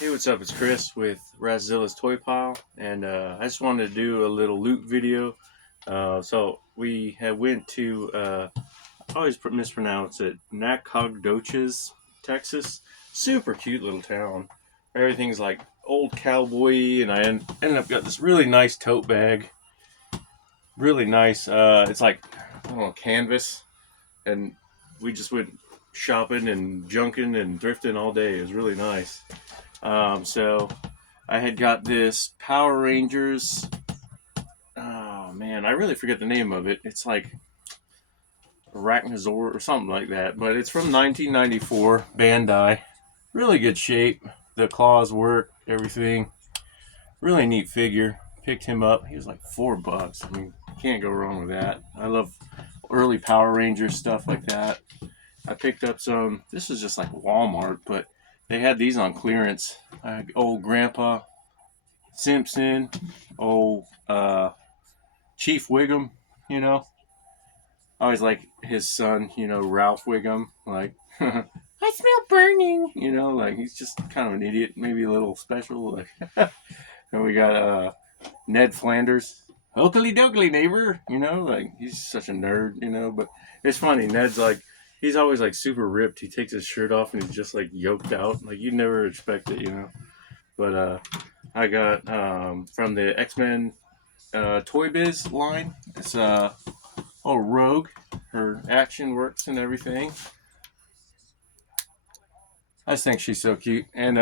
Hey, what's up? It's Chris with Razzilla's Toy Pile, and I just wanted to do a little loot video. So we had went to I always mispronounce it, Nacogdoches, Texas. Super cute little town. Everything's like old cowboy, and ended up got this really nice tote bag. Really nice. It's like I don't know canvas, and we just went shopping and junking and thrifting all day. It was really nice. So I had got this Power Rangers. Oh man, I really forget the name of it. It's like Arachnosaur or something like that. But it's from 1994, Bandai. Really good shape. The claws work, everything. Really neat figure. Picked him up. He was like $4. I mean, can't go wrong with that. I love early Power Rangers stuff like that. I picked up some. This was just like Walmart, but they had these on clearance. Old Grandpa Simpson, old Chief Wiggum, you know. I always like his son, Ralph Wiggum. Like, I smell burning, like he's just kind of an idiot, maybe a little special. Like, and we got Ned Flanders, Oakley Dokley neighbor, like he's such a nerd, but it's funny. Ned's like, he's always like super ripped. He takes his shirt off and he's just like yoked out. Like, you'd never expect it. But I got from the X-Men Toy Biz line. It's Rogue. Her action works and everything. I just think she's so cute, and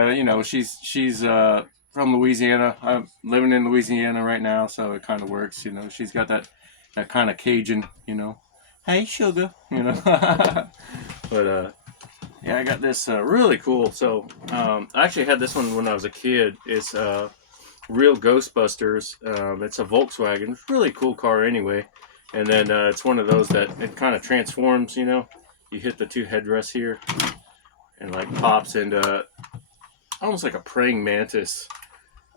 she's from Louisiana. I'm living in Louisiana right now, so it kind of works. She's got that kind of Cajun. Hey sugar. But yeah, I got this really cool. So I actually had this one when I was a kid. It's Real Ghostbusters. It's a Volkswagen. It's a really cool car anyway. And then it's one of those that it kind of transforms, You hit the two headrests here and like pops into almost like a praying mantis.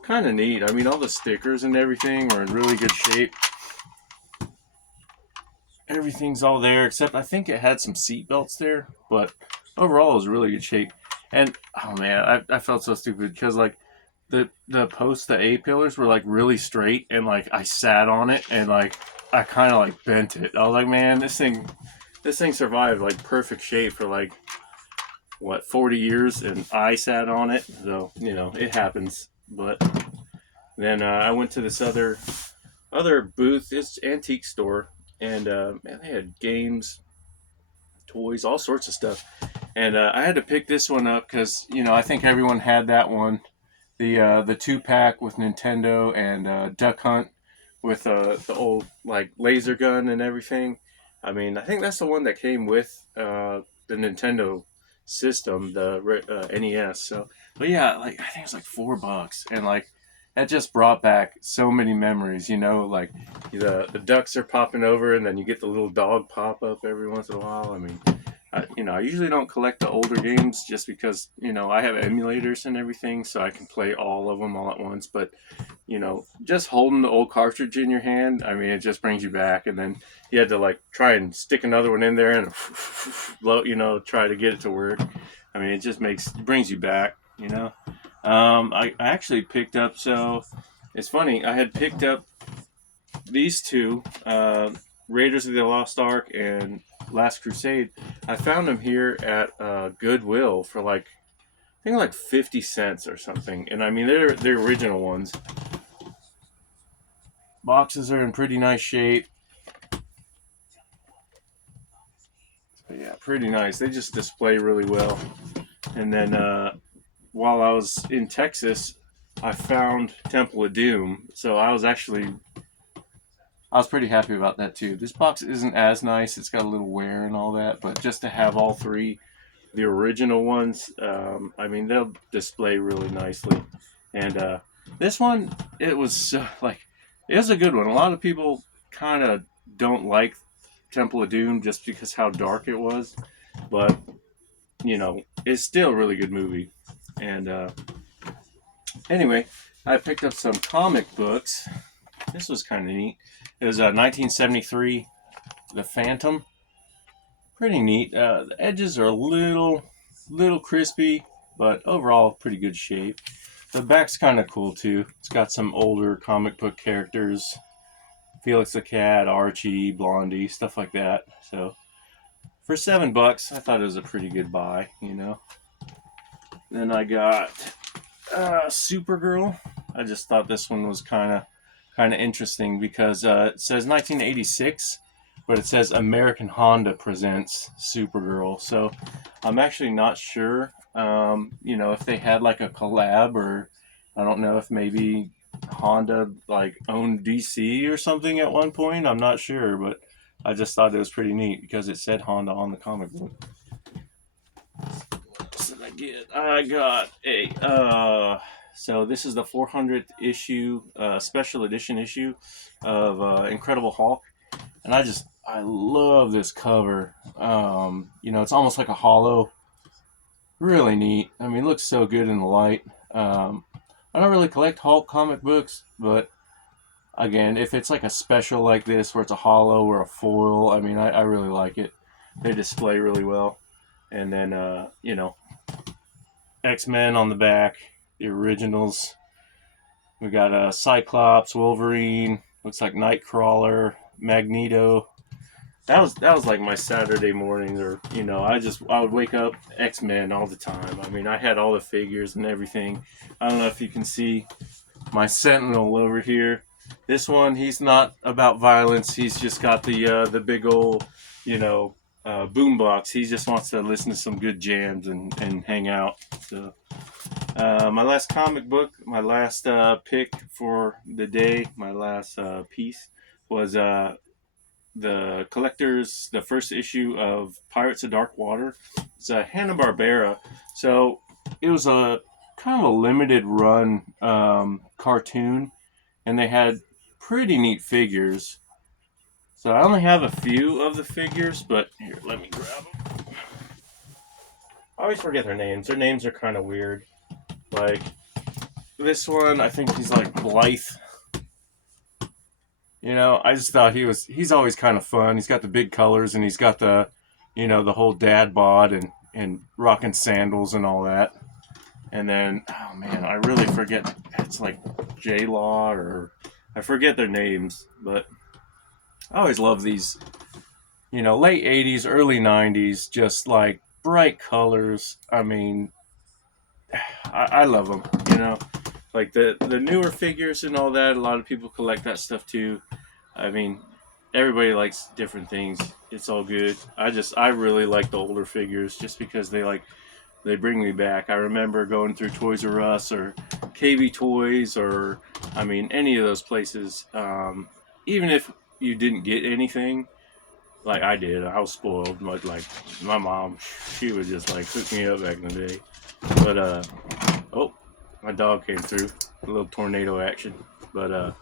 Kind of neat. I mean, all the stickers and everything are in really good shape. Everything's all there, except I think it had some seat belts there. But overall, it was really good shape. And, oh man, I felt so stupid because like the posts, the A pillars were like really straight, and like I sat on it and like I kind of like bent it. I was like, man, this thing survived like perfect shape for like what 40 years, and I sat on it, so it happens. But then I went to this other booth, this antique store, and man, they had games, toys, all sorts of stuff. And I had to pick this one up because I think everyone had that one, the 2-pack with Nintendo and Duck Hunt with the old like laser gun and everything. I mean, I think that's the one that came with the Nintendo system, the NES. So, but yeah, like I think it was like $4, and like that just brought back so many memories. Like the ducks are popping over, and then you get the little dog pop up every once in a while. I mean, I usually don't collect the older games just because I have emulators and everything, so I can play all of them all at once. But just holding the old cartridge in your hand, I mean, it just brings you back. And then you had to like try and stick another one in there and blow, try to get it to work. I mean, it brings you back. I actually picked up. So it's funny. I had picked up these two, Raiders of the Lost Ark and Last Crusade. I found them here at Goodwill for like I think like 50 cents or something. And I mean, they're the original ones. Boxes are in pretty nice shape. So yeah, pretty nice. They just display really well. And then while I was in Texas, I found Temple of Doom. So I was pretty happy about that too. This box isn't as nice. It's got a little wear and all that. But just to have all three, the original ones, I mean, they'll display really nicely. And this one, it was it was a good one. A lot of people kind of don't like Temple of Doom just because how dark it was, but it's still a really good movie. And anyway, I picked up some comic books. This was kind of neat. It was 1973, The Phantom. Pretty neat. The edges are a little crispy. but overall, pretty good shape. The back's kind of cool too. It's got some older comic book characters, Felix the Cat, Archie, Blondie, stuff like that. So for $7, I thought it was a pretty good buy, you know. Then I got Supergirl. I just thought this one was kind of interesting because it says 1986, but it says American Honda presents Supergirl. So I'm actually not sure, if they had like a collab, or I don't know if maybe Honda like owned DC or something at one point. I'm not sure, but I just thought it was pretty neat because it said Honda on the comic book. What else did I get? I got so this is the 400th issue, special edition issue of Incredible Hulk, and I love this cover. It's almost like a hollow, really neat. I mean, it looks so good in the light. I don't really collect Hulk comic books, but again, if it's like a special like this where it's a hollow or a foil, I mean, I really like it. They display really well, and then X-Men on the back, the originals. We got Cyclops, Wolverine, looks like Nightcrawler, Magneto. That was like my Saturday mornings, or I would wake up X-Men all the time. I mean, I had all the figures and everything. I don't know if you can see my Sentinel over here. This one, he's not about violence. He's just got the big old, boombox. He just wants to listen to some good jams and hang out. So my last comic book, my last pick for the day, my last piece was the first issue of Pirates of Dark Water. It's a Hanna-Barbera. So it was a kind of a limited run cartoon, and they had pretty neat figures. So I only have a few of the figures, but here, let me grab them. I always forget their names. Their names are kind of weird. Like this one, I think he's like Blythe. I just thought he's always kind of fun. He's got the big colors, and he's got the whole dad bod and rocking sandals and all that. And then, oh man, I really forget. It's like J-Law, or I forget their names, but I always love these, late 80s, early 90s, just like bright colors. I mean, I love them, like the newer figures and all that. A lot of people collect that stuff too. I mean, everybody likes different things. It's all good. I really like the older figures just because they bring me back. I remember going through Toys R Us or KB Toys, or I mean any of those places. Even if you didn't get anything, like I did, I was spoiled. Like my mom, she would just like hook me up back in the day. But oh, my dog came through. A little tornado action. But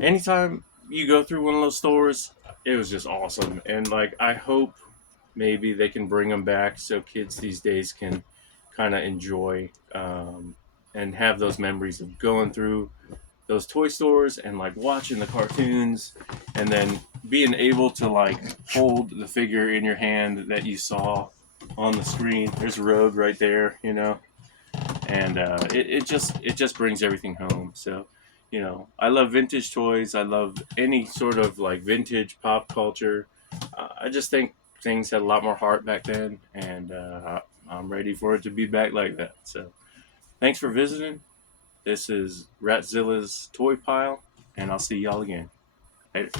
anytime you go through one of those stores, it was just awesome. And like I hope maybe they can bring them back so kids these days can kind of enjoy and have those memories of going through those toy stores and like watching the cartoons, and then being able to like hold the figure in your hand that you saw on the screen. There's Rogue right there, and it just brings everything home. So I love vintage toys. I love any sort of like vintage pop culture. I just think things had a lot more heart back then, and I'm ready for it to be back like that. So thanks for visiting. This is Ratzilla's Toy Pile, and I'll see y'all again. Later.